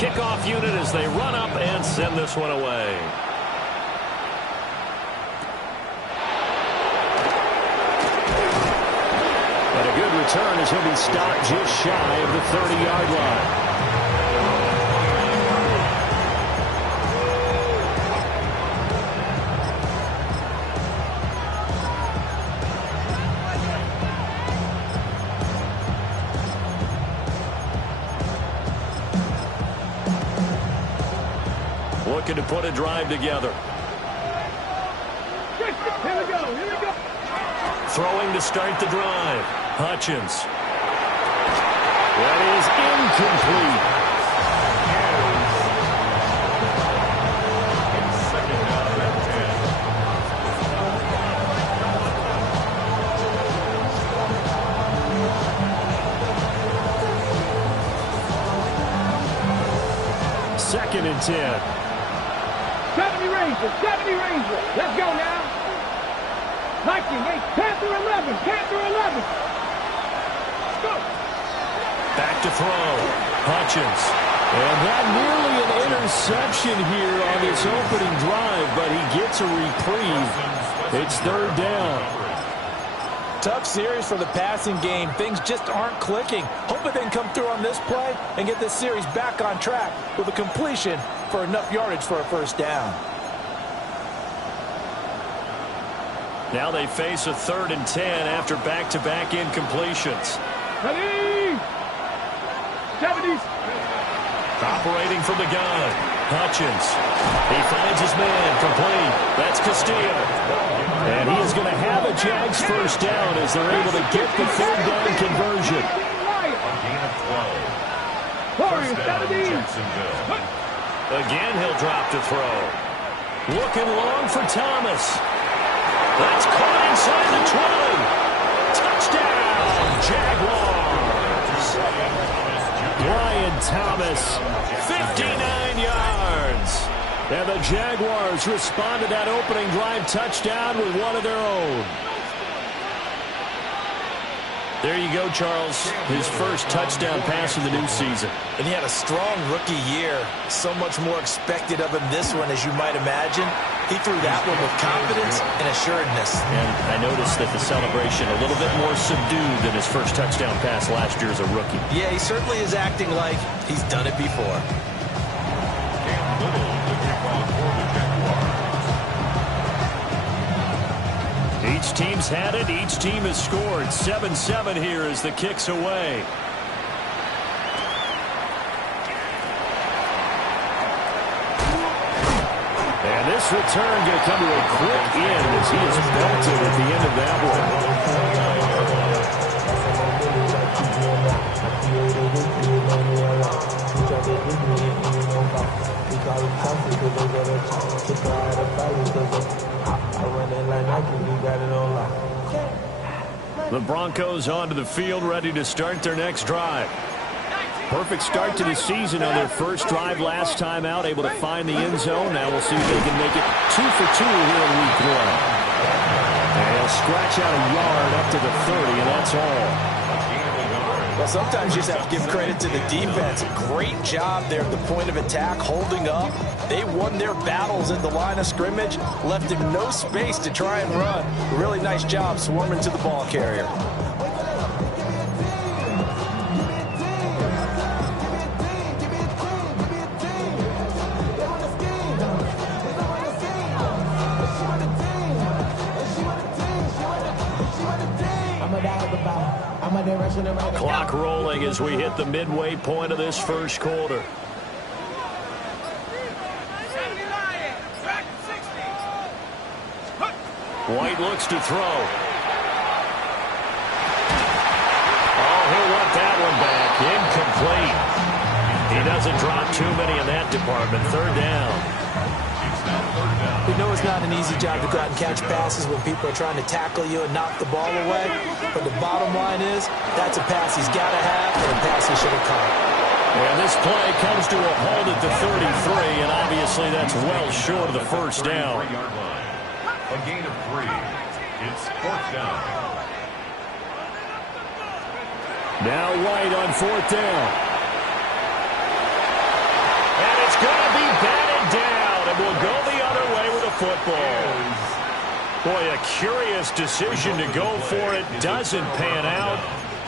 kickoff unit as they run up and send this one away. And a good return as he'll be stopped just shy of the 30-yard line. Looking to put a drive together. Here we go. Throwing to start the drive. Hutchins. That is incomplete. Second and 10. 70 Rangers. Let's go now. Viking, Panther 11. Let's go. Back to throw. Hutchins. And that nearly an interception here on this opening drive, but he gets a reprieve. It's third down. Tough series for the passing game. Things just aren't clicking. Hoping they can come through on this play and get this series back on track with a completion for enough yardage for a first down. Now they face a 3rd and 10 after back-to-back incompletions. Ready? 70s. Operating from the gun. Hutchins. He finds his man complete. That's Castillo. And he is going to have a Jags first down as they're able to get the third down conversion. Again, he'll drop to throw. Looking long for Thomas. That's caught inside the 20. Touchdown, Jaguars. Brian Thomas, 59 yards. And the Jaguars respond to that opening drive touchdown with one of their own. There you go, Charles. His first touchdown pass of the new season. And he had a strong rookie year. So much more expected of him this one, as you might imagine. He threw that one with confidence and assuredness. And I noticed that the celebration a little bit more subdued than his first touchdown pass last year as a rookie. Yeah, he certainly is acting like he's done it before. Each team's had it. Each team has scored. 7-7 here as the kick's away. And this return going to come to a quick end as he is belted at the end of that The Broncos onto the field, ready to start their next drive. Perfect start to the season on their first drive last time out, able to find the end zone. Now we'll see if they can make it 2 for 2 here in week 1. And they'll scratch out a yard up to the 30, and that's all. Well, sometimes you just have to give credit to the defense. Great job there at the point of attack, holding up. They won their battles at the line of scrimmage, left him no space to try and run. Really nice job swarming to the ball carrier. Clock rolling as we hit the midway point of this first quarter. White looks to throw. Oh, he'll want that one back. Incomplete. He doesn't drop too many in that department. Third down. We know it's not an easy job to go out and catch passes when people are trying to tackle you and knock the ball away. But the bottom line is, that's a pass he's got to have and a pass he should have caught. And this play comes to a halt at the 33, and obviously that's well short of the first down. A gain of 3. It's 4th down. Now White on 4th down. going to be batted down, and will go the other way with a football. Boy, a curious decision to go for it. Doesn't pan out.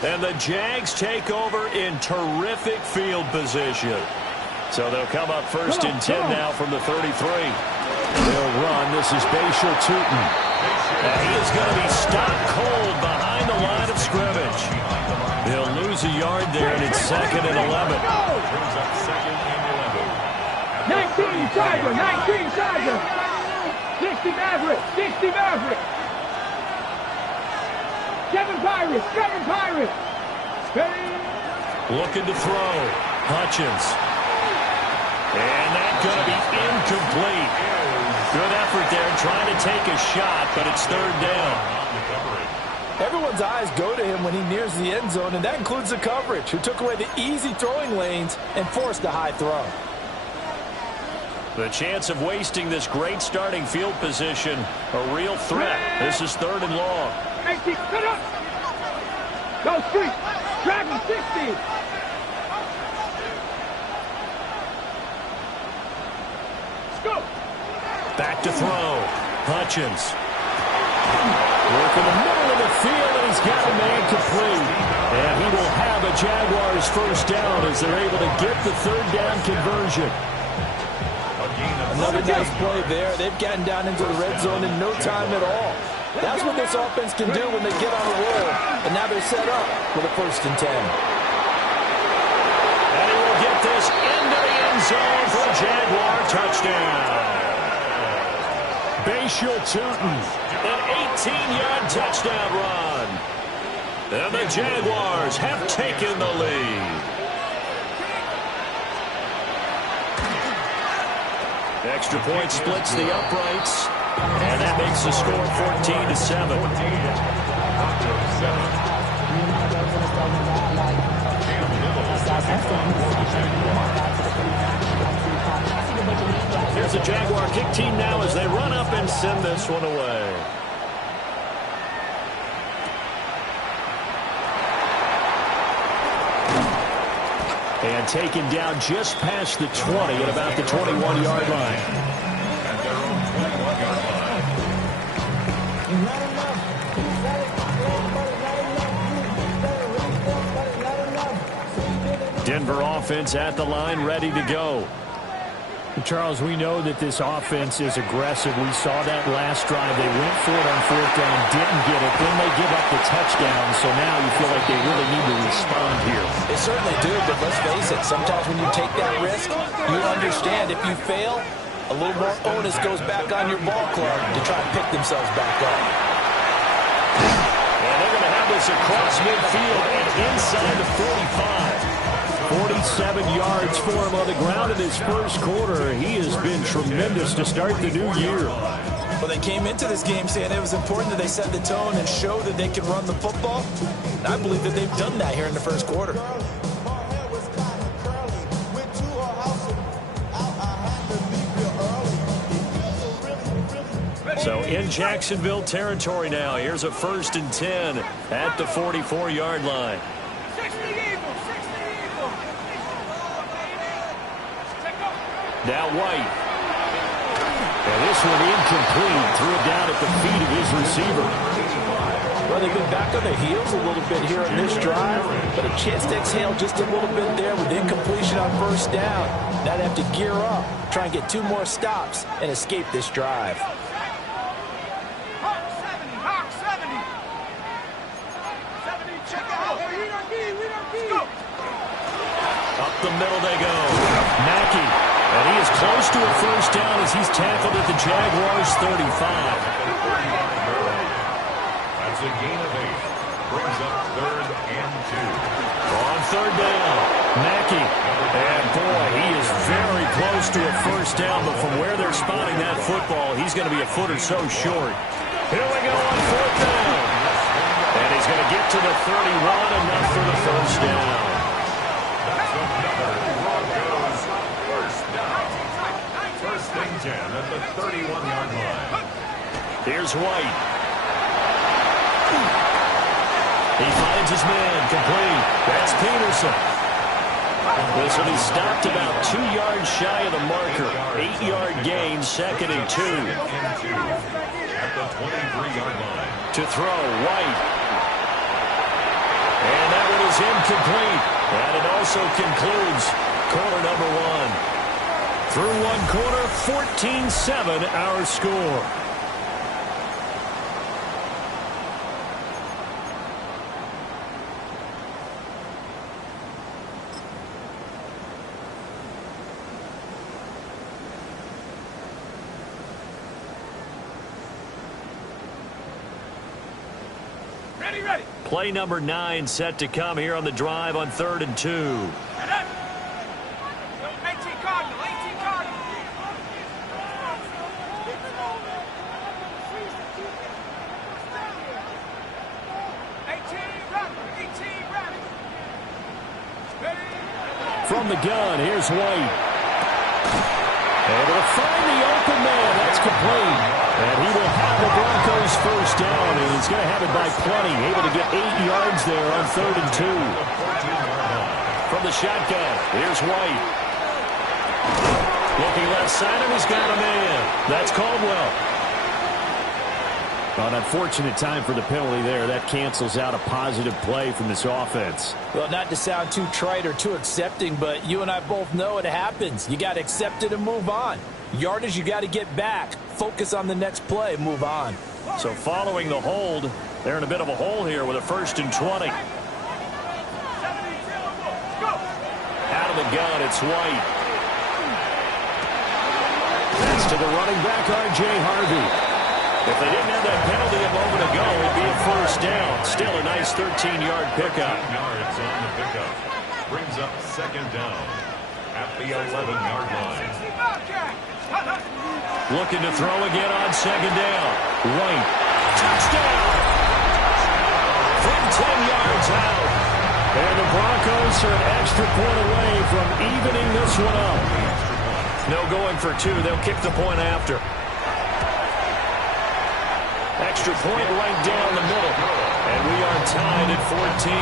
And the Jags take over in terrific field position. So they'll come up first and 10 now from the 33. They'll run. This is Bashal Tutin. And he is going to be stopped cold behind the line of scrimmage. They'll lose a yard there, and it's 2nd and 11. 19 Tiger, 19 Tiger. 60 Maverick, 60 Maverick. 7 Pirates, 7 Pirates. Looking to throw. Hutchins. And that's going to be incomplete. Good effort there trying to take a shot, but it's 3rd down. Everyone's eyes go to him when he nears the end zone, and that includes the coverage, who took away the easy throwing lanes and forced a high throw. The chance of wasting this great starting field position, a real threat. This is 3rd and long. 18, cut up. Go street. Dragon 60. Go. Back to throw. Hutchins. Work in the middle of the field, and he's got a man complete. And he will have a Jaguars first down as they're able to get the 3rd down conversion. Another nice play there. They've gotten down into the red zone in no time at all. That's what this offense can do when they get on a roll. And now they're set up for the 1st and 10. And he will get this into the end zone for a Jaguar touchdown. Bashal Tutin, an 18-yard touchdown run. And the Jaguars have taken the lead. Extra point splits the uprights, and that makes the score 14-7. Here's the Jaguar kick team now as they run up and send this one away. And taken down just past the 20 at about the 21-yard line. At their own 21-yard line. Denver offense at the line, ready to go. Charles, we know that this offense is aggressive. We saw that last drive. They went for it on 4th down, didn't get it. Then they give up the touchdown. So now you feel like they really need to respond here. They certainly do, but let's face it. Sometimes when you take that risk, you understand if you fail, a little more onus goes back on your ball club to try and pick themselves back up. And they're going to have this across midfield and inside the 45. 47 yards for him on the ground in his first quarter. He has been tremendous to start the new year. Well, they came into this game saying it was important that they set the tone and show that they can run the football. And I believe that they've done that here in the first quarter. So in Jacksonville territory now. Here's a 1st and 10 at the 44-yard line. Now White. And this one incomplete. Threw it down at the feet of his receiver. Well, they've been back on their heels a little bit here on this drive, but a chance to exhale just a little bit there with incompletion on 1st down. Now they have to gear up, try and get 2 more stops, and escape this drive. Hawk 70, Hawk 70. 70, check out. We don't need. Go. Up the middle they go. Mackey. And he is close to a first down as he's tackled at the Jaguars' 35. That's a gain of 8. Brings up 3rd and 2. On 3rd down, Mackey. And boy, he is very close to a first down, but from where they're spotting that football, he's going to be a foot or so short. Here we go on 4th down. And he's going to get to the 31, enough for the first down. At the 31-yard line. Here's White. He finds his man complete. That's Peterson. This will be stopped about 2 yards shy of the marker. 8-yard gain, 2nd and 2. At the 23-yard line. To throw, White. And that one is incomplete. And it also concludes quarter number 1. Through one quarter, 14-7 our score. Ready. Play number 9 set to come here on the drive on 3rd and 2. 18 Cardinal. 18 ready. From the gun, here's White. Able to find the open man. That's complete. And he will have the Broncos first down, and he's going to have it by plenty. Able to get 8 yards there on 3rd and 2. From the shotgun, here's White. Looking left side, and he's got a man. That's Caldwell. An unfortunate time for the penalty there. That cancels out a positive play from this offense. Well, not to sound too trite or too accepting, but you and I both know it happens. You got to accept it and move on. Yardage, you got to get back. Focus on the next play. Move on. So following the hold, they're in a bit of a hole here with a 1st and 20. Out of the gun, it's White. That's to the running back, R.J. Harvey. If they didn't have that penalty a moment ago, it would be a first down. Still a nice 13-yard pickup. 13 yards on the pickup. Brings up 2nd down at the 11-yard line. Looking to throw again on 2nd down. White. Touchdown! From 10 yards out. And the Broncos are an extra point away from evening this one up. No going for 2. They'll kick the point after. Extra point right down the middle. And we are tied at 14.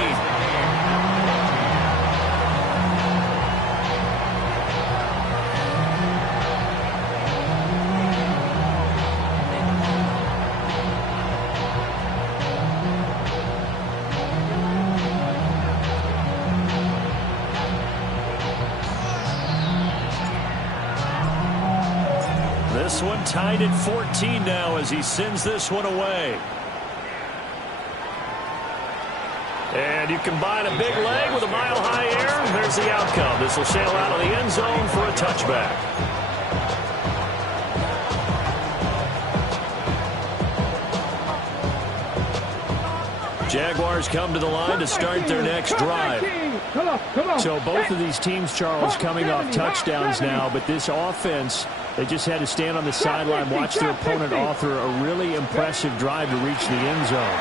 This one tied at 14 now as he sends this one away. And you combine a big leg with a mile-high air, there's the outcome. This will sail out of the end zone for a touchback. Jaguars come to the line to start their next drive. So both of these teams, Charles, coming off touchdowns now, but this offense, they just had to stand on the sideline, watch their opponent author a really impressive drive to reach the end zone.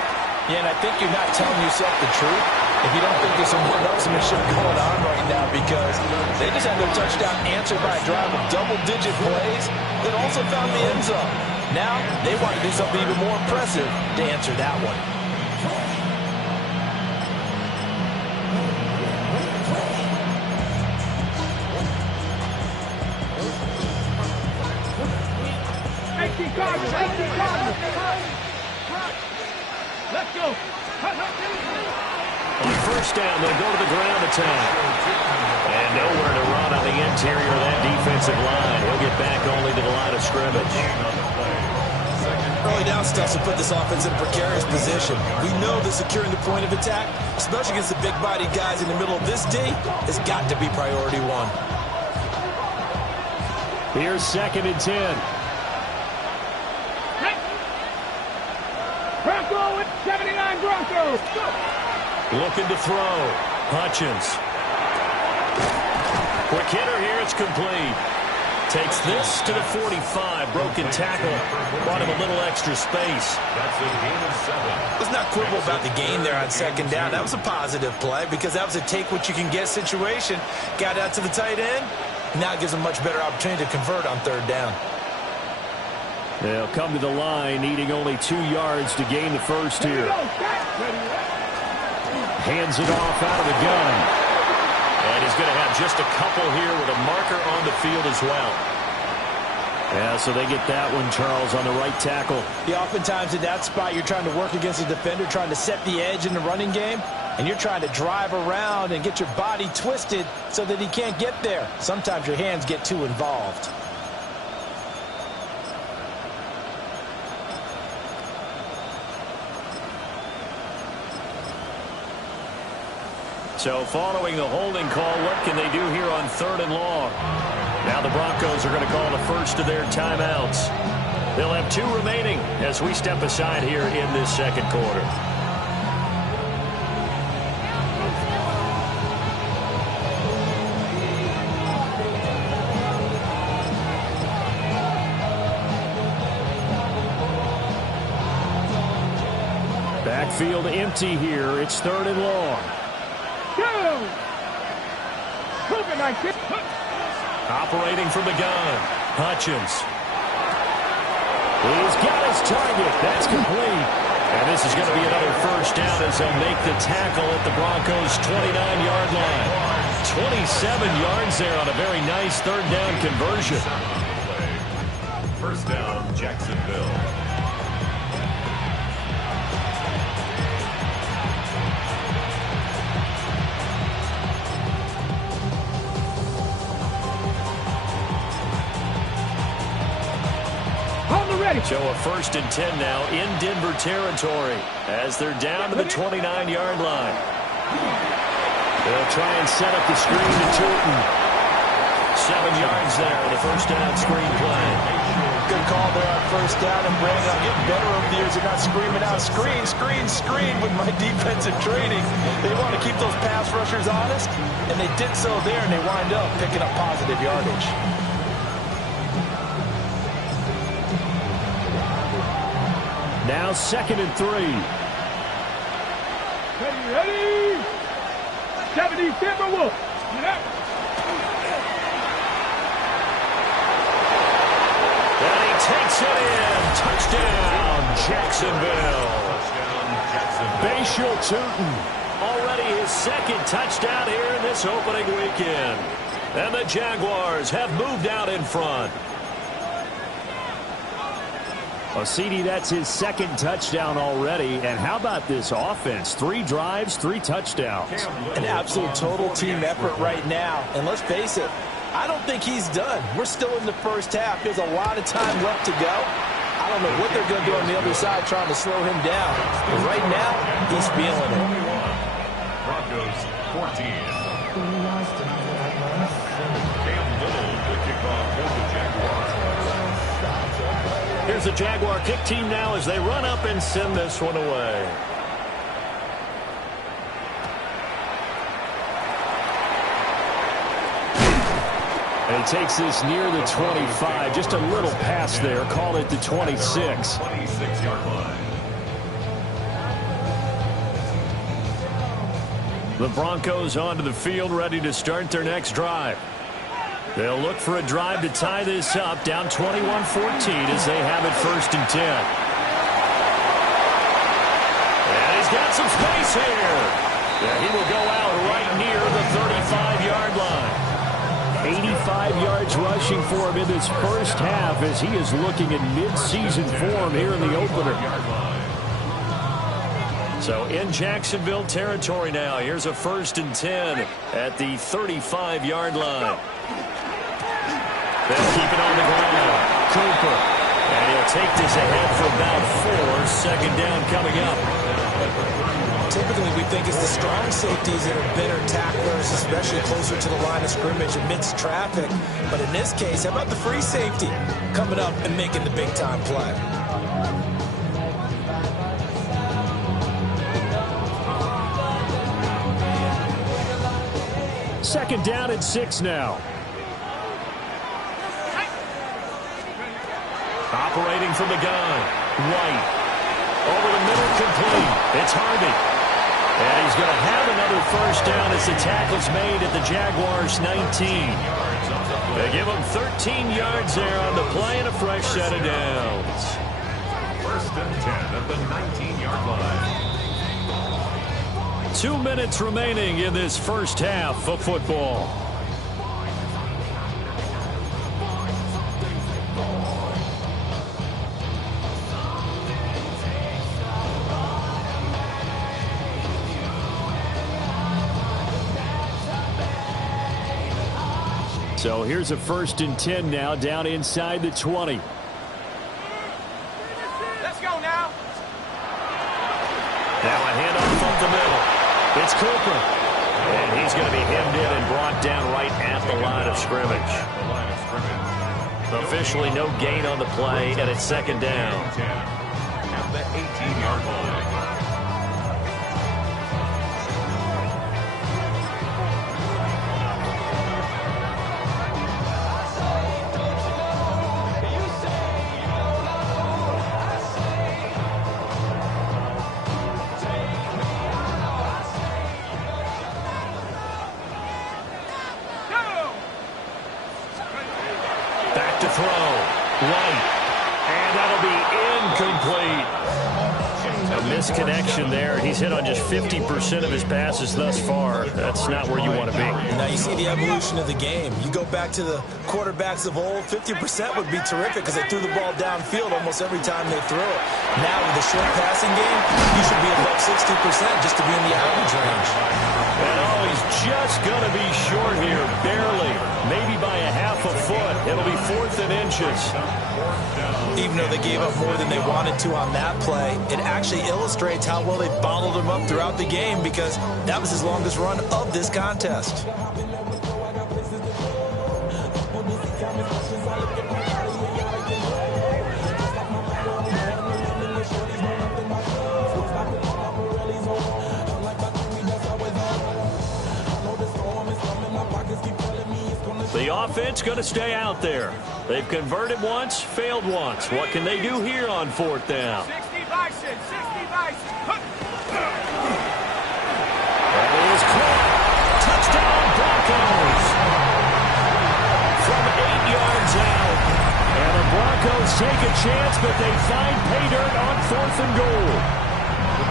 Yeah, and I think you're not telling yourself the truth if you don't think there's some one-upsmanship going on right now, because they just had their touchdown answered by a drive of double-digit plays that also found the end zone. Now they want to do something even more impressive to answer that one. Let's go. On first down, they'll go to the ground attack. And nowhere to run on the interior of that defensive line. He'll get back only to the line of scrimmage. Early down stuff to put this offense in a precarious position. We know that securing the point of attack, especially against the big-bodied guys in the middle of this D, has got to be priority one. Here's 2nd and 10. Bronco with 79 Broncos. Looking to throw. Hutchins. Quick hitter here. It's complete. Takes this to the 45. Broken tackle. Brought him a little extra space. That's a gain of 7. Let's not quibble about the gain there on 2nd down. That was a positive play because that was a take-what-you-can-get situation. Got out to the tight end. Now it gives them a much better opportunity to convert on 3rd down. They'll come to the line, needing only 2 yards to gain the first here. Hands it off out of the gun. And he's going to have just a couple here with a marker on the field as well. Yeah, so they get that one, Charles, on the right tackle. Yeah, oftentimes in that spot, you're trying to work against a defender, trying to set the edge in the running game, and you're trying to drive around and get your body twisted so that he can't get there. Sometimes your hands get too involved. So following the holding call, what can they do here on 3rd and long? Now the Broncos are going to call the first of their timeouts. They'll have 2 remaining as we step aside here in this second quarter. Backfield empty here. It's 3rd and long. Operating from the gun, Hutchins. He's got his target. That's complete. And this is going to be another first down as they'll make the tackle at the Broncos' 29-yard line. 27 yards there on a very nice 3rd down conversion. First down, Jacksonville. So a 1st and 10 now in Denver territory as they're down to the 29-yard line. They'll try and set up the screen to Tootin. 7 yards there on the first down screen play. Good call there on first down, and Brandon, I'm getting better over the years. They're not screaming out, screen, screen, screen with my defensive training. They want to keep those pass rushers honest, and they did so there, and they wind up picking up positive yardage. Now 2nd and 3. Ready? 70 Timberwolves. And he takes it in. Touchdown, Jacksonville. Bashal Tootin. Already his 2nd touchdown here in this opening weekend. And the Jaguars have moved out in front. Well, CD, that's his 2nd touchdown already. And how about this offense? 3 drives, 3 touchdowns. An absolute total team effort right now. And let's face it, I don't think he's done. We're still in the first half. There's a lot of time left to go. I don't know what they're going to do on the other side trying to slow him down. But right now, he's feeling it. Broncos 14. Cam Little, the kickoff for the Jaguars. Here's the Jaguar kick team now as they run up and send this one away. And he takes this near the 25. Just a little pass there. Call it the 26. 26-yard line. The Broncos onto the field ready to start their next drive. They'll look for a drive to tie this up, down 21-14 as they have it 1st and 10. And he's got some space here. Yeah, he will go out right near the 35-yard line. 85 yards rushing for him in this first half as he is looking in mid-season form here in the opener. So in Jacksonville territory now, here's a 1st and 10 at the 35-yard line. They'll keep it on the ground. Cooper. And he'll take this ahead for about 4. 2nd down coming up. Typically, we think it's the strong safeties that are better tacklers, especially closer to the line of scrimmage amidst traffic. But in this case, how about the free safety coming up and making the big-time play? Second down and 6 now. Operating from the gun. White. Over the middle, complete. It's Harvey. And he's going to have another first down as the tackle's made at the Jaguars' 19. They give him 13 yards there on the play and a fresh set of downs. 1st and 10 at the 19-yard line. 2 minutes remaining in this first half of football. So here's a 1st and 10 now, down inside the 20. Let's go now. Now a handoff up the middle. It's Cooper. And he's going to be hemmed in and brought down right at the line of scrimmage. Officially no gain on the play, and it's 2nd down. At the 18-yard line. Back to throw. Right. And that'll be incomplete. A misconnection there. He's hit on just 50% of his passes thus far. That's not where you want to be. Now you see the evolution of the game. You go back to the quarterbacks of old, 50% would be terrific because they threw the ball downfield almost every time they threw it. Now with the short passing game, you should be above 60% just to be in the average range. And oh, he's just going to be short here, barely. Maybe by a half a foot. It'll be 4th and inches. Even though they gave up more than they wanted to on that play, it actually illustrates how well they bottled him up throughout the game because that was his longest run of this contest. The offense going to stay out there. They've converted once, failed once. What can they do here on 4th down? 60 bison, 60 bison. That is caught. Touchdown, Broncos. From 8 yards out. And the Broncos take a chance, but they find pay dirt on 4th and goal.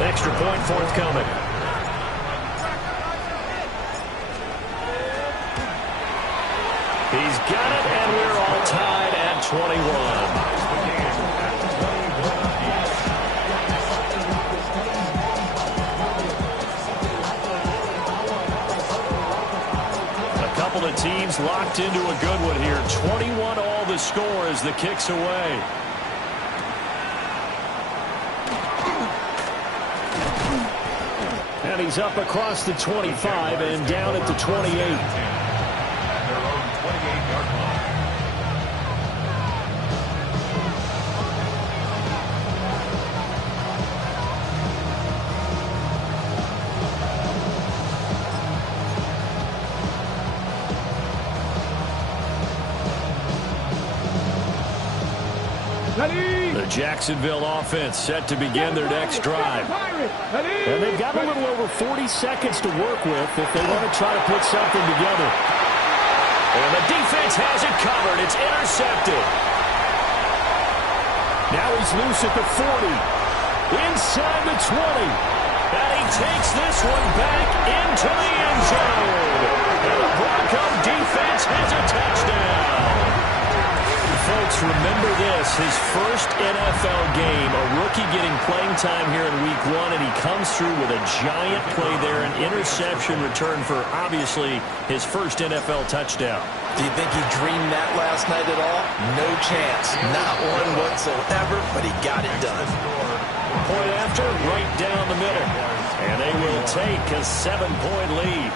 Extra point forthcoming. He's got it, and we're all tied at 21. A couple of teams locked into a good one here. 21 all the score as the kick's away. And he's up across the 25 and down at the 28. The Jacksonville offense set to begin their next drive. And they've got a little over 40 seconds to work with if they want to try to put something together. And the defense has it covered. It's intercepted. Now he's loose at the 40. Inside the 20. And he takes this one back into the end zone. And the Bronco defense has a touchdown. Folks, remember this, his first NFL game, a rookie getting playing time here in week 1, and he comes through with a giant play there, an interception return for, obviously, his first NFL touchdown. Do you think he dreamed that last night at all? No chance. Not one whatsoever, but he got it done. Point after, right down the middle. And they will take a 7-point lead.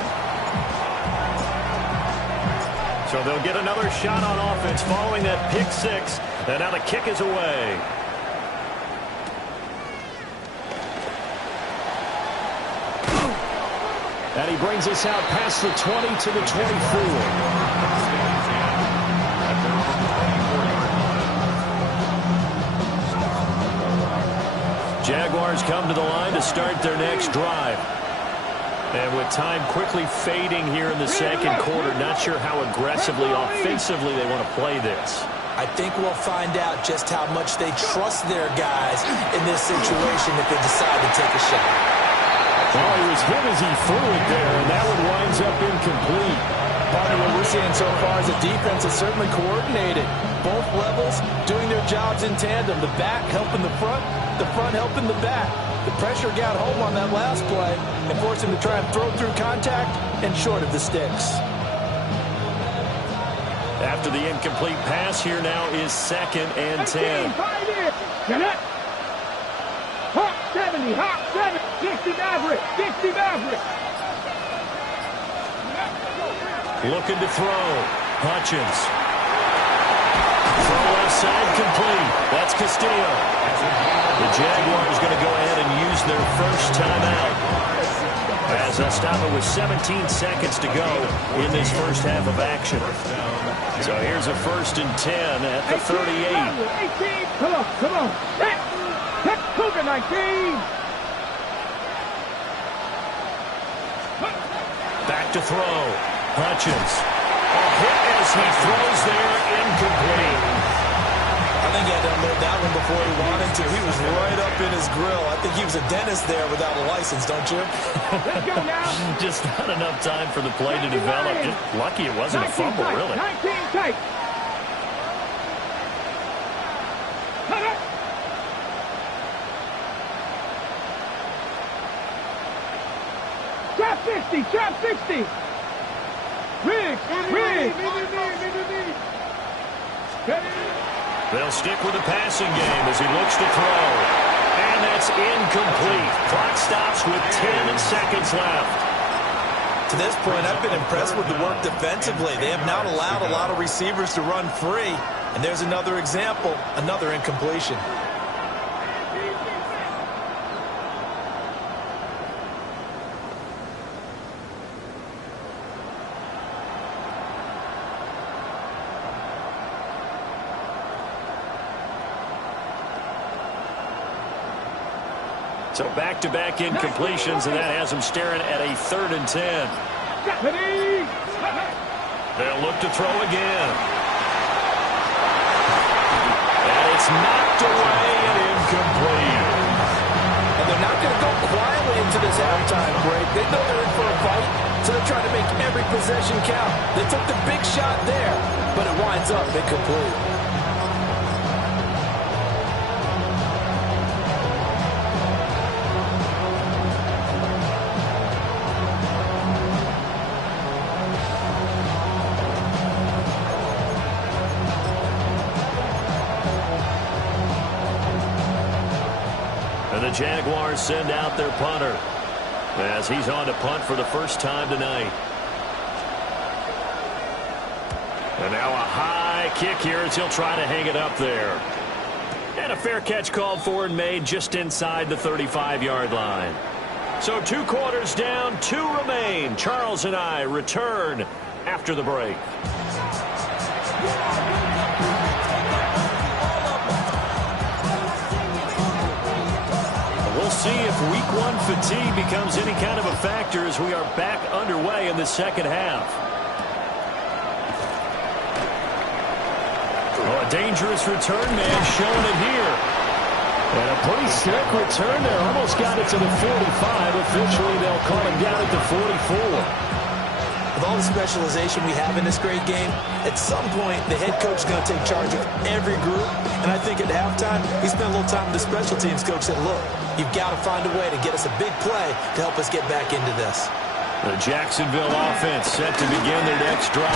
So they'll get another shot on offense following that pick 6. And now the kick is away. And he brings us out past the 20 to the 24. Jaguars come to the line to start their next drive. And with time quickly fading here in the second quarter, not sure how aggressively, offensively they want to play this. I think we'll find out just how much they trust their guys in this situation if they decide to take a shot. Oh, he was hit as he threw it there, and that one winds up incomplete. Partner, what we're seeing so far is the defense is certainly coordinated. Both levels doing their jobs in tandem. The back helping the front helping the back. The pressure got home on that last play and forced him to try and throw through contact and short of the sticks. After the incomplete pass, here now is 2nd and 10. Hawk 70, Hawk 70, 60 Maverick, 60 Maverick. Looking to throw. Hutchins. Throw left side complete. That's Castillo. The Jaguars going to go ahead and use their first timeout. As they'll stop it with 17 seconds to go in this first half of action. So here's a 1st and 10 at the 38. 18, come on, come on. Hit Cougar 19. Back to throw. Hutchins. A hit as he throws there, incomplete. I think he had to unload that one before he wanted to. He was right up in his grill. I think he was a dentist there without a license, don't you? Let's go now. Just not enough time for the play to develop. Just lucky it wasn't a fumble, really. 19 tight. Cut up. Trap 50, trap 50. Rig. They'll stick with the passing game as he looks to throw. And that's incomplete. Clock stops with 10 seconds left. To this point, I've been impressed with the work defensively. They have not allowed a lot of receivers to run free. And there's another example, another incompletion. So back-to-back incompletions, and that has them staring at a 3rd and 10. They'll look to throw again. And it's knocked away and incomplete. And they're not going to go quietly into this halftime break. They know they're in for a fight, so they're trying to make every possession count. They took the big shot there, but it winds up incomplete. And the Jaguars send out their punter as he's on to punt for the first time tonight. And now a high kick here as he'll try to hang it up there. And a fair catch called for and made just inside the 35-yard line. So 2 quarters down, 2 remain. Charles and I return after the break. We'll see if week 1 fatigue becomes any kind of a factor as we are back underway in the second half. Oh, a dangerous return man showing it here. And a pretty slick return there. Almost got it to the 45. Officially, they'll call him down at the 44. With all the specialization we have in this great game, at some point, the head coach is going to take charge of every group. And I think at halftime, he spent a little time with the special teams coach and said, look, you've got to find a way to get us a big play to help us get back into this. The Jacksonville offense set to begin their next drive.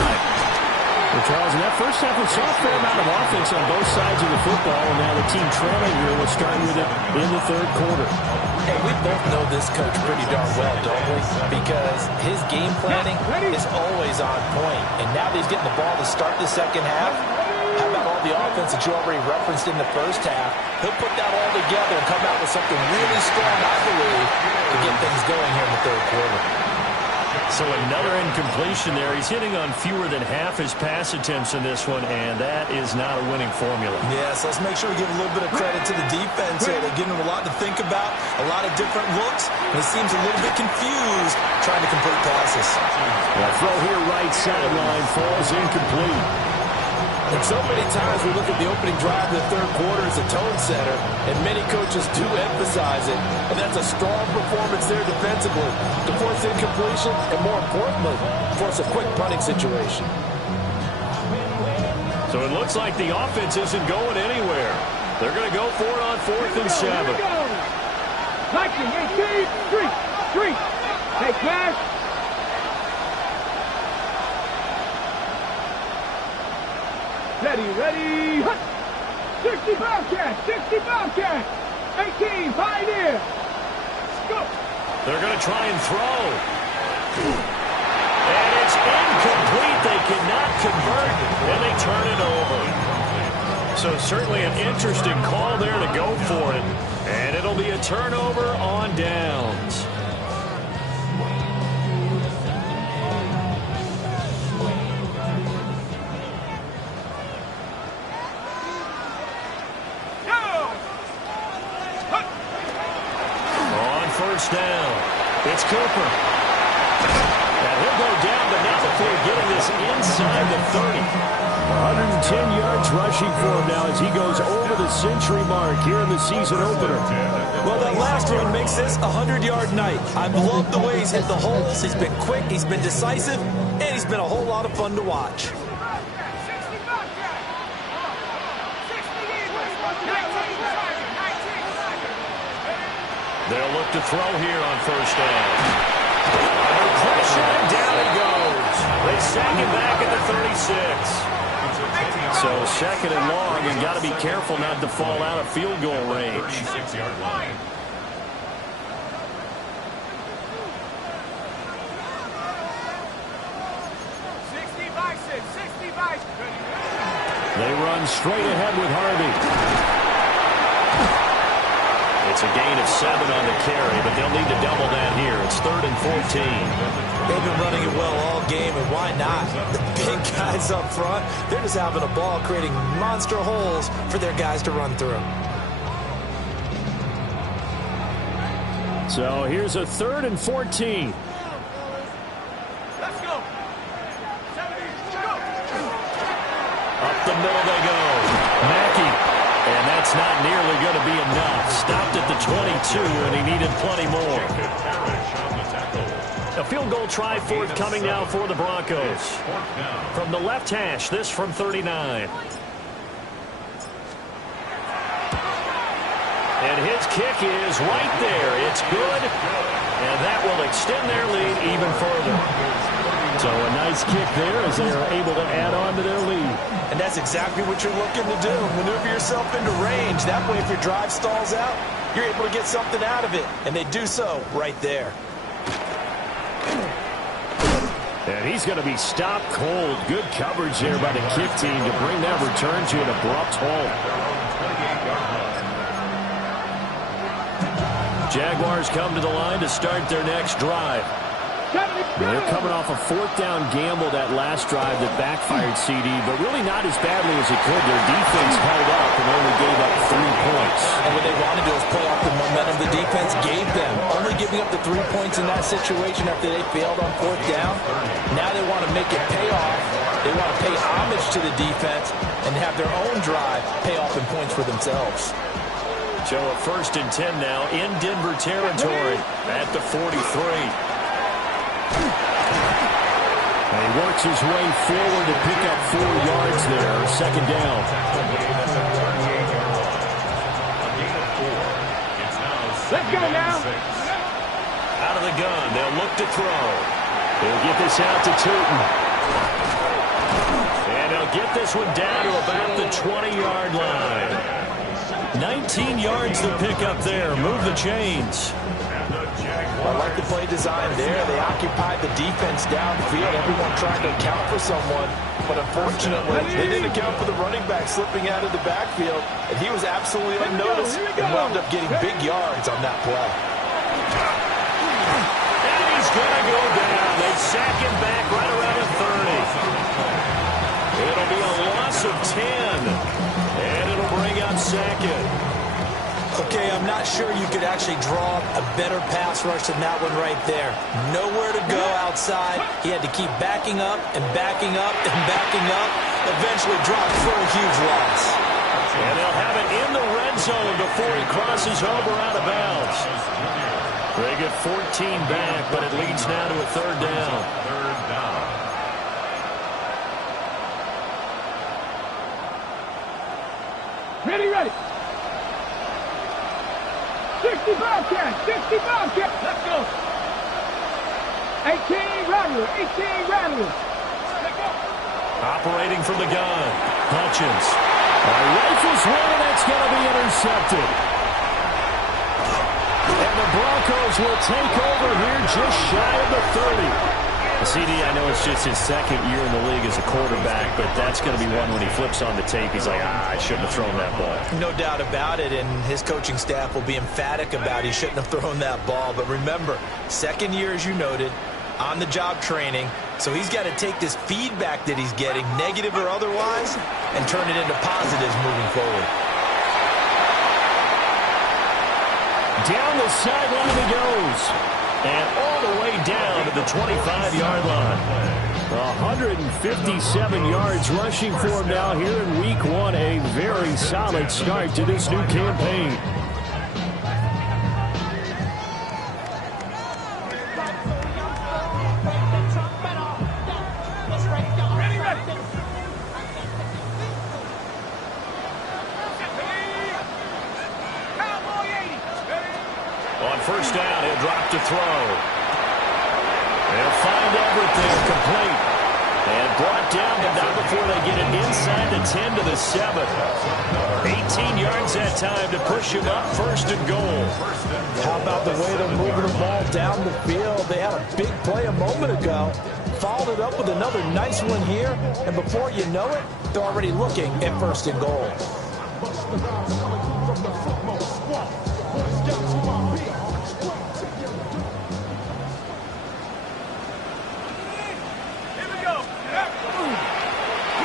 Well, Charles, in that first half, we saw a fair amount of offense on both sides of the football, and now the team trailing here will start with it in the 3rd quarter. Hey, we both know this coach pretty darn well, don't we? Because his game planning is always on point. And now that he's getting the ball to start the second half, how about all the offense that you already referenced in the first half? He'll put that all together and come out with something really strong, I believe, to get things going here in the 3rd quarter. So another incompletion there. He's hitting on fewer than half his pass attempts in this one, and that is not a winning formula. Yes, let's make sure we give a little bit of credit to the defense here. They're giving him a lot to think about, a lot of different looks, and he seems a little bit confused trying to complete passes. The throw here right sideline falls incomplete. And so many times we look at the opening drive of the third quarter as a tone setter, and many coaches do emphasize it. And that's a strong performance there defensively to force incompletion and, more importantly, force a quick punting situation. So it looks like the offense isn't going anywhere. They're going to go for it on 4th and 7. Viking 18, street. Hey, Clash. Ready, hut! 60 Bobcat, 18, Pioneer. Go. They're going to try and throw. And it's incomplete. They cannot convert, and they turn it over. So certainly an interesting call there to go for it. And it'll be a turnover on downs. First down. It's Cooper. And he'll go down, but not before getting this inside the 30. 110 yards rushing for him now as he goes over the century mark here in the season opener. Well, that last run makes this a 100-yard night. I've loved the way he's hit the holes. He's been quick, he's been decisive, and he's been a whole lot of fun to watch. They'll look to throw here on first down. Under pressure, and down he goes. They sack him back at the 36. So second and long, and got to be careful not to fall out of field goal range. 36-yard line. They run straight ahead with Harvey. It's a gain of 7 on the carry, but they'll need to double that here. It's 3rd and 14. They've been running it well all game, and why not? The big guys up front, they're just having a ball, creating monster holes for their guys to run through. So here's a 3rd and 14. Let's go. Up the middle they go. Mackey. And that's not nearly going to be enough. Stopped at the 22, and he needed plenty more. A field goal try forthcoming now for the Broncos. From the left hash, this from 39. And his kick is right there. It's good, and that will extend their lead even further. So a nice kick there as they are able to add on to their lead. And that's exactly what you're looking to do. Maneuver yourself into range. That way, if your drive stalls out, you're able to get something out of it. And they do so right there. And he's going to be stopped cold. Good coverage there by the kick team to bring that return to an abrupt halt. Jaguars come to the line to start their next drive. They're coming off a 4th down gamble that last drive that backfired CD, but really not as badly as it could. Their defense held up and only gave up 3 points. And what they wanted to do is pull off the momentum the defense gave them. Only giving up the 3 points in that situation after they failed on 4th down. Now they want to make it pay off. They want to pay homage to the defense and have their own drive pay off in points for themselves. So a 1st and 10 now in Denver territory at the 43. And he works his way forward to pick up 4 yards there. 2nd down. Let's go now. Out of the gun. They'll look to throw. They'll get this out to Tootin. And they'll get this one down to about the 20-yard line. 19 yards to pick up there. Move the chains. I like the play design there. They occupied the defense downfield. Everyone trying to account for someone. But unfortunately, they didn't account for the running back slipping out of the backfield. And he was absolutely unnoticed and wound up getting big yards on that play. And he's going to go down. They sack him back right around the 30. It'll be a loss of 10. And it'll bring up 2nd. Okay, I'm not sure you could actually draw a better pass rush than that one right there. Nowhere to go outside. He had to keep backing up and backing up and backing up. eventually dropped for a huge loss. And they'll have it in the red zone before he crosses over out of bounds. They get 14 back, but it leads now to a third down. Third down. Ready, ready. 60 Bobcats, 60 Bobcats. Let's go. 18 Rattlers, 18 Rattlers. Let's go. Operating from the gun, Hutchins. Rifles one, and that's going to be intercepted. And the Broncos will take over here just shy of the 30. CD, I know it's just his second year in the league as a quarterback, but that's going to be one when he flips on the tape. He's like, I shouldn't have thrown that ball. No doubt about it, and his coaching staff will be emphatic about he shouldn't have thrown that ball. But remember, second year, as you noted, on-the-job training, so he's got to take this feedback that he's getting, negative or otherwise, and turn it into positives moving forward. Down the sideline he goes. And all the way down to the 25-yard line. 157 yards rushing for him now here in week one. A very solid start to this new campaign. On first down, he'll drop to throw. They'll find everything complete. And brought down, but not before they get it inside the 10 to the 7. 18 yards that time to push him up first and goal. How about the way they're moving the ball down the field? They had a big play a moment ago. Followed it up with another nice one here. And before you know it, they're already looking at first and goal.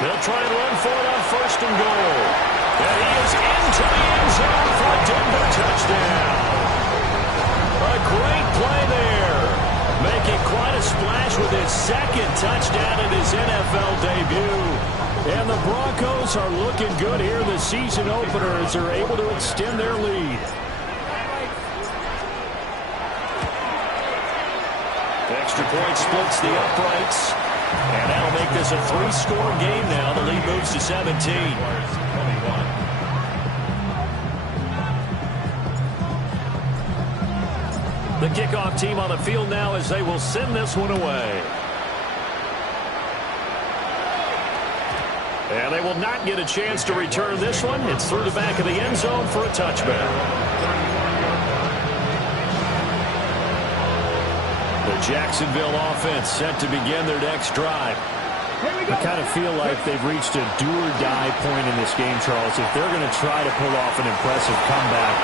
They'll try and run for it on first and goal. And he is into the end zone for a Denver touchdown. A great play there. Making quite a splash with his second touchdown in his NFL debut. And the Broncos are looking good here in the season opener as they're able to extend their lead. Extra point splits the uprights. And that'll make this a 3-score game now. The lead moves to 17. The kickoff team on the field now as they will send this one away. And they will not get a chance to return this one. It's through the back of the end zone for a touchback. The Jacksonville offense set to begin their next drive. I kind of feel like they've reached a do-or-die point in this game, Charles, if they're going to try to pull off an impressive comeback.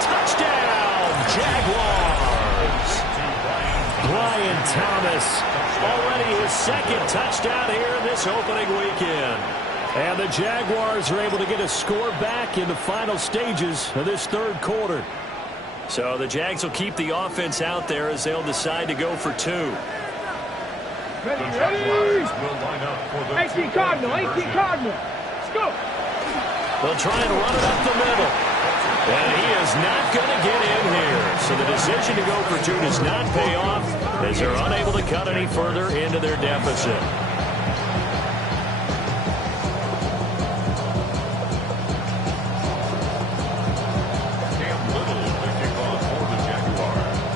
Touchdown, Jaguars! Brian Thomas, already his second touchdown here in this opening weekend. And the Jaguars are able to get a score back in the final stages of this third quarter. So the Jags will keep the offense out there as they'll decide to go for two. Ready, The ready. Jaguars will line up for the 18 Cardinal, 18 Cardinal. Let's go. They'll try and run it up the middle. And he is not going to get in here. So the decision to go for two does not pay off as they're unable to cut any further into their deficit.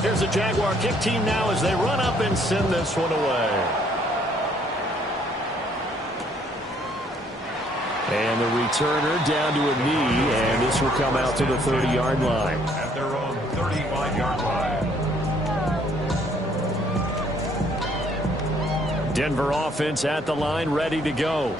Here's the Jaguar kick team now as they run up and send this one away. And the returner down to a knee, and this will come out to the 30-yard line. At their own 35-yard line. Denver offense at the line, ready to go.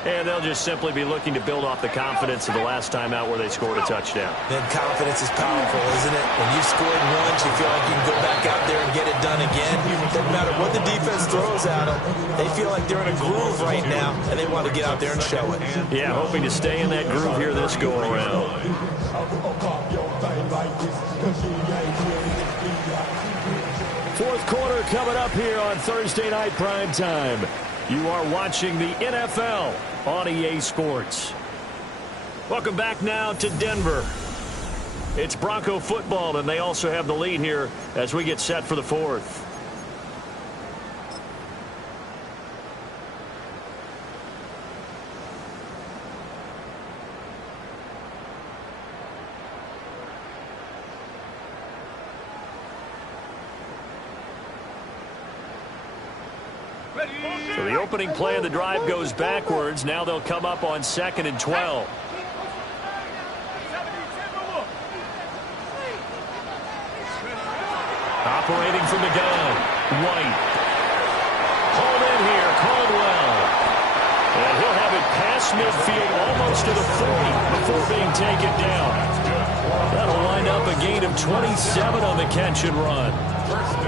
And they'll just simply be looking to build off the confidence of the last time out where they scored a touchdown. Then confidence is powerful, isn't it? When you've scored once, you feel like you can go back out there and get it done again. Doesn't matter what the defense throws at them. They feel like they're in a groove right now, and they want to get out there and show it. Yeah, hoping to stay in that groove here this go-around. Fourth quarter coming up here on Thursday Night Prime Time. You are watching the NFL on EA Sports. Welcome back now to Denver. It's Bronco football, and they also have the lead here as we get set for the fourth. So the opening play of the drive goes backwards. Now they'll come up on 2nd and 12. Operating from the gun, White. Hauled in here, Caldwell. And he'll have it past midfield almost to the 40 before being taken down. That'll wind up a gain of 27 on the catch and run.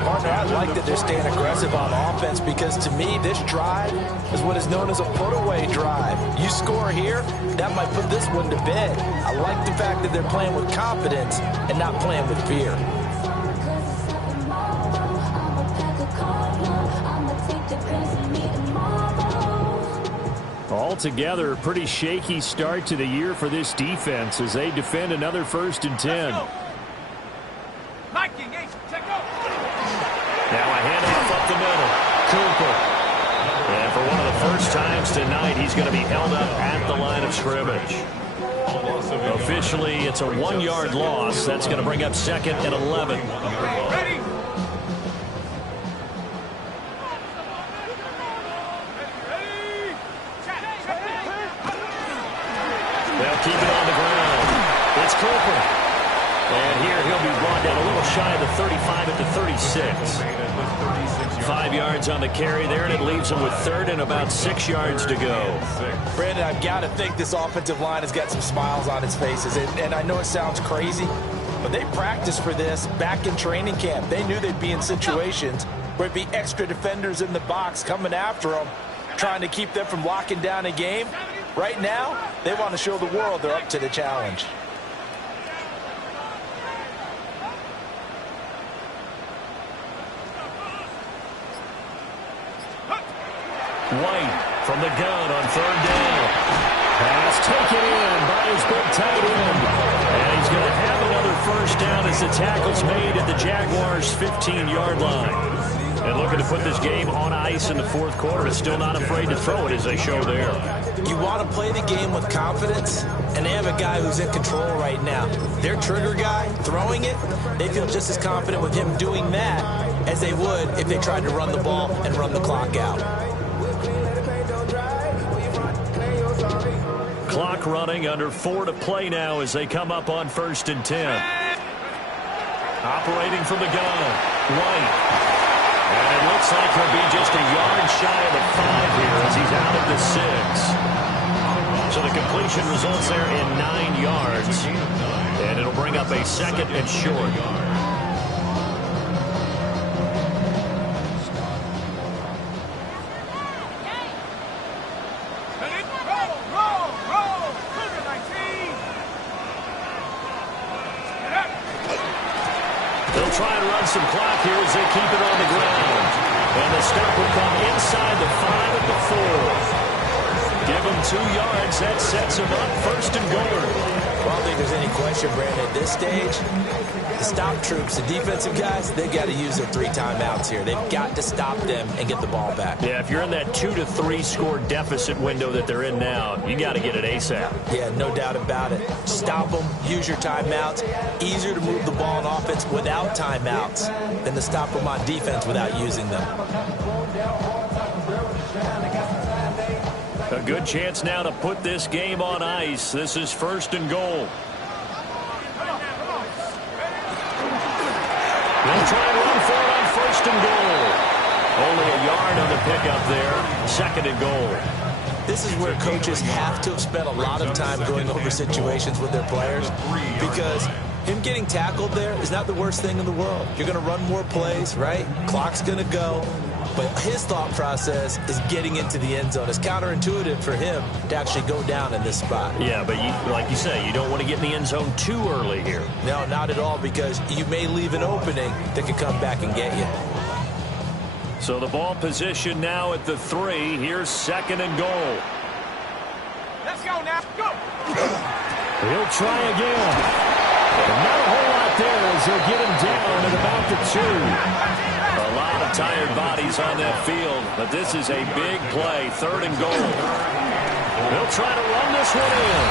Partner, I like that they're staying aggressive on offense because to me, this drive is what is known as a put-away drive. You score here, that might put this one to bed. I like the fact that they're playing with confidence and not playing with fear. Altogether, a pretty shaky start to the year for this defense as they defend another 1st and 10. Now a handoff up the middle. Cooper. And for one of the first times tonight, he's going to be held up at the line of scrimmage. Officially, it's a 1-yard loss. That's going to bring up 2nd and 11. Ready? They'll keep it on the ground. It's Cooper. And here he'll be brought down a little shy of the 35 at the 36. 5 yards on the carry there, and it leaves him with 3rd and about 6 yards to go. Brandon, I've got to think this offensive line has got some smiles on its faces. And I know it sounds crazy, but they practiced for this back in training camp. They knew they'd be in situations where it'd be extra defenders in the box coming after them, trying to keep them from locking down a game. Right now, they want to show the world they're up to the challenge. White from the gun on 3rd down. Pass taken in by his big tight end. And he's going to have another 1st down as the tackle's made at the Jaguars' 15-yard line. And looking to put this game on ice in the 4th quarter. Is still not afraid to throw it as they show there. You want to play the game with confidence, and they have a guy who's in control right now. Their trigger guy throwing it, they feel just as confident with him doing that as they would if they tried to run the ball and run the clock out. Clock running, under 4 to play now as they come up on 1st and 10. Operating from the gun, White. And it looks like he'll be just a yard shy of the 5 here as he's out of the 6. So the completion results there in 9 yards. And it'll bring up a 2nd and short. Try and run some clock here as they keep it on the ground. And the stop will come inside the 5 at the 4. Give him 2 yards. That sets him up 1st and goal. I don't think there's any question, Brandon, at this stage, the stop troops, the defensive guys, they've got to use their 3 timeouts here. They've got to stop them and get the ball back. Yeah, if you're in that 2 to 3 score deficit window that they're in now, you got to get it ASAP. Yeah, no doubt about it. Stop them, use your timeouts. Easier to move the ball on offense without timeouts than to stop them on defense without using them. A good chance now to put this game on ice. This is 1st and goal. They'll try and run for it on 1st and goal. Only a yard on the pickup there. 2nd and goal. This is where coaches have to have spent a lot of time going over situations with their players, because him getting tackled there is not the worst thing in the world. You're going to run more plays, right? Clock's going to go. But his thought process is getting into the end zone. It's counterintuitive for him to actually go down in this spot. Yeah, but like you say, you don't want to get in the end zone too early here. No, not at all, because you may leave an opening that could come back and get you. So the ball position now at the 3. Here's 2nd and goal. Let's go now. Go. He'll try again. And not a whole lot there as they'll get him down at about the 2. A lot of tired bodies on that field, but this is a big play. 3rd and goal. He'll try to run this one in.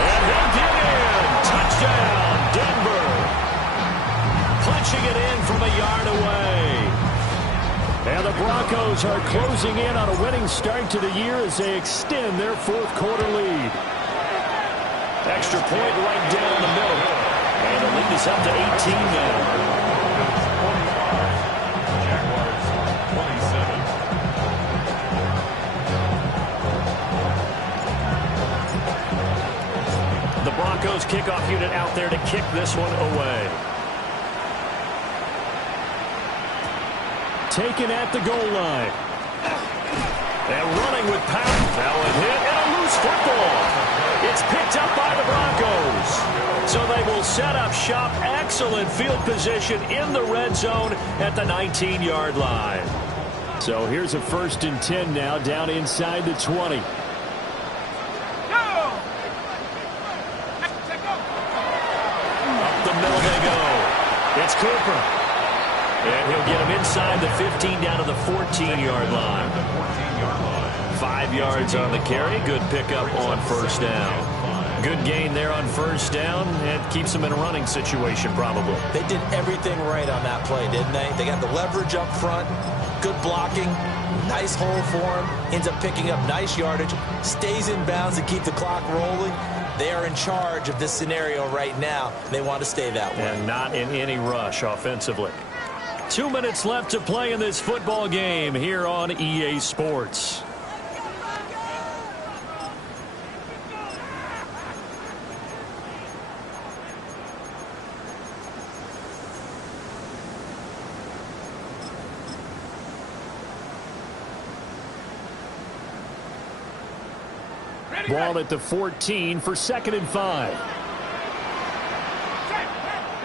And he'll get in. Touchdown, Denver. Punching it in from a yard away. And the Broncos are closing in on a winning start to the year as they extend their 4th quarter lead. Extra point right down the middle. And the lead is up to 18 now. Jaguars 27. The Broncos kickoff unit out there to kick this one away. Taken at the goal line. And running with power. Now a hit and a loose football. It's picked up by the Broncos. So they will set up shop. Excellent field position in the red zone at the 19-yard line. So here's a 1st and 10 now down inside the 20. Up the middle they go. It's Cooper. And he'll get him inside the 15 down to the 14-yard line. 5 yards on the carry. Good pickup on 1st down. Good gain there on 1st down. And keeps him in a running situation probably. They did everything right on that play, didn't they? They got the leverage up front, good blocking, nice hole for him, ends up picking up nice yardage, stays in bounds to keep the clock rolling. They are in charge of this scenario right now. They want to stay that way. And not in any rush offensively. 2 minutes left to play in this football game here on EA Sports. Ball at the 14 for 2nd and 5. Here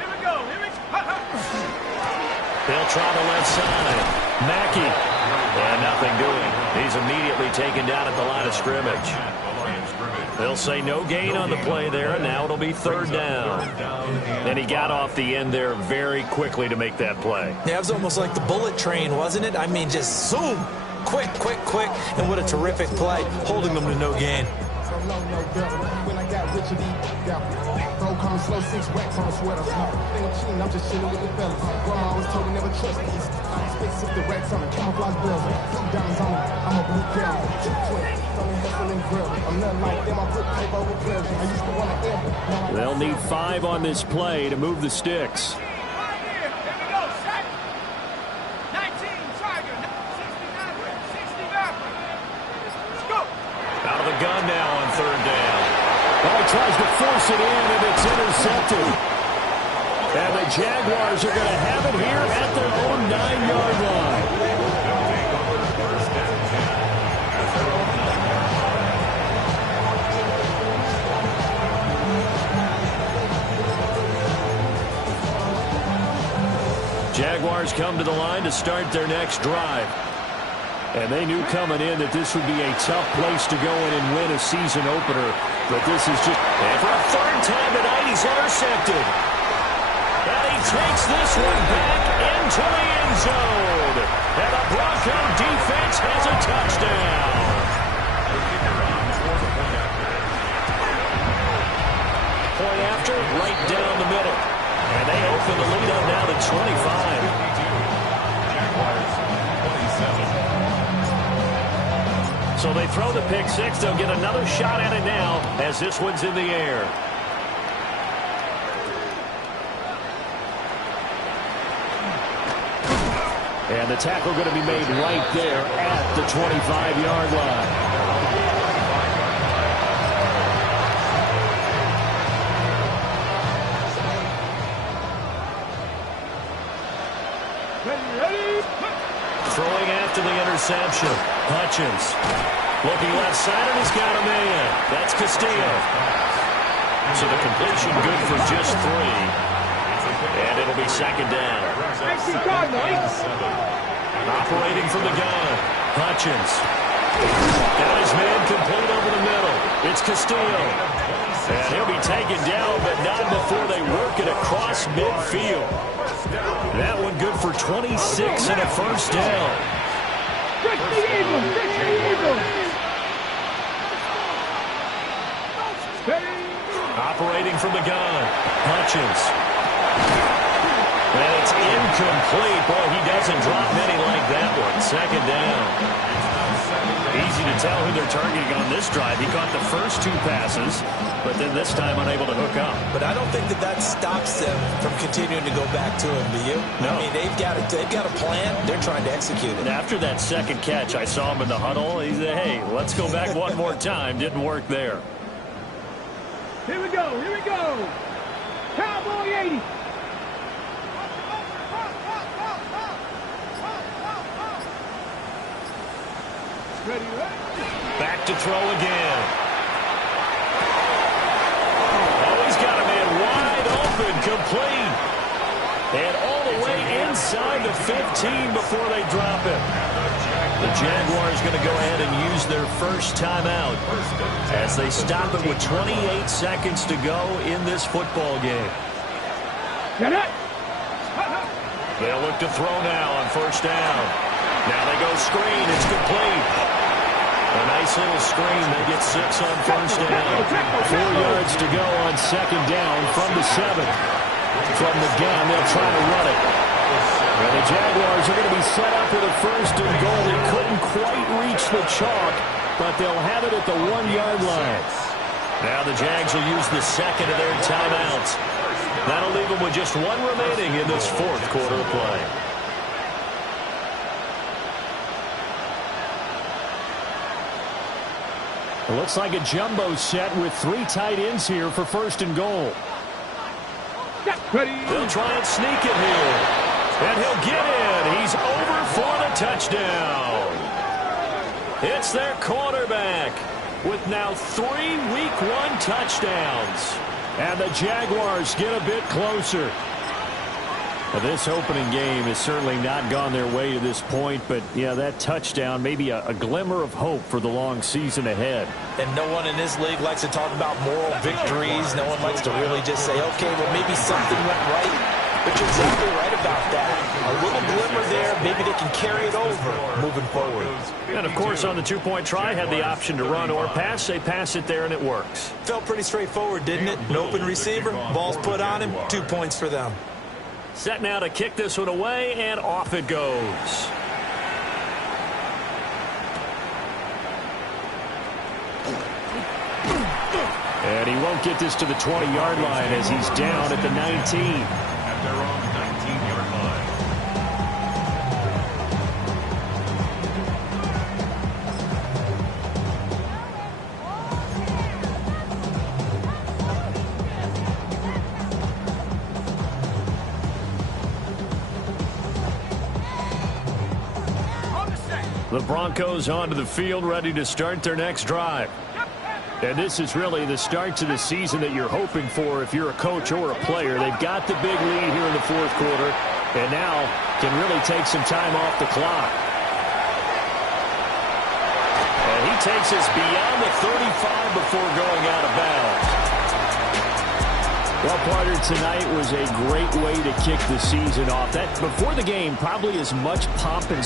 we go. They'll try the left side. Mackey. And nothing doing. He's immediately taken down at the line of scrimmage. They'll say no gain on the play there, and now it'll be 3rd down. And he got off the end there very quickly to make that play. Yeah, it was almost like the bullet train, wasn't it? I mean, just zoom. Quick, quick, quick. And what a terrific play, holding them to no gain. When I got rich and bro coming slow, 6 racks on a sweater. Think I'm cheating, I'm just chilling with the fellas. Grandma always told me never trust these. I'm expensive, the racks on the camouflage bells. Diamonds on me, I'm a blue devil. 220, don't hustle and grill. I'm nothing like them, I put paper with pleasure. I used to want to ever. They'll need 5 on this play to move the sticks. Here we go, set. 19, Tiger, 69. Let's go. Out of the gun now on 3rd down. Well, he tries to force it in, and it's intercepted. And the Jaguars are going to have it here at their own 9-yard line. Jaguars come to the line to start their next drive. And they knew coming in that this would be a tough place to go in and win a season opener. But this is just... And for a 3rd time tonight, he's intercepted. And he takes this one back into the end zone. And the Bronco defense has a touchdown. Point after, right down the middle. And they open the lead up now to 25. Jaguars 27. So they throw the pick 6. They'll get another shot at it now as this one's in the air. And the tackle going to be made right there at the 25-yard line. Throwing after the interception. Hutchins. Looking left side, and he's got a man. That's Castillo. So the completion good for just 3. And it'll be 2nd down. Operating from the gun, Hutchins. Got his man complete over the middle. It's Castillo. And he'll be taken down, but not before they work it across midfield. That one good for 26 and a first down. Stretch the eagle! Stretch the eagle! Operating from the gun, Hutchins. And it's incomplete. Boy, he doesn't drop many like that one. Second down. Easy to tell who they're targeting on this drive. He caught the first 2 passes, but then this time unable to hook up. But I don't think that stops them from continuing to go back to him, do you? No. I mean, they've got a plan. They're trying to execute it. And after that second catch, I saw him in the huddle. He said, hey, let's go back one more time. Didn't work there. Here we go, here we go. Cowboy 80. Ready, ready. Back to throw again. Oh, he's got a man wide open, complete. And all the way inside the 15 before they drop it. The Jaguars going to go ahead and use their first timeout as they stop it with 28 seconds to go in this football game. Get it. They'll look to throw now on first down. Now they go screen. It's complete. A nice little screen. They get 6 on first down. 4 yards to go on second down from the 7. From the gun, they'll try to run it. And the Jaguars are going to be set up with a first and goal. They couldn't quite reach the chalk, but they'll have it at the 1-yard line. Now the Jags will use the second of their timeouts. That'll leave them with just 1 remaining in this fourth quarter of play. It looks like a jumbo set with 3 tight ends here for first and goal. They'll try and sneak it here. And he'll get in. He's over for the touchdown. It's their quarterback with now 3 Week 1 touchdowns. And the Jaguars get a bit closer. Well, this opening game has certainly not gone their way to this point, but, yeah, that touchdown, maybe a glimmer of hope for the long season ahead. And no one in this league likes to talk about moral victories. No one likes to really just say, okay, well, maybe something went right. But you're exactly right about that. A little glimmer there. Maybe they can carry it over moving forward. And, of course, on the 2-point try, had the option to run or pass. They pass it there, and it works. Felt pretty straightforward, didn't it? An open receiver, ball's put on him, 2 points for them. Set now to kick this one away, and off it goes. And he won't get this to the 20-yard line as he's down at the 19. At their own 19-yard line. The Broncos onto the field, ready to start their next drive. And this is really the start to the season that you're hoping for if you're a coach or a player. They've got the big lead here in the fourth quarter, and now can really take some time off the clock. And he takes us beyond the 35 before going out of bounds. Well, partner, tonight was a great way to kick the season off. That before the game, probably as much pomp and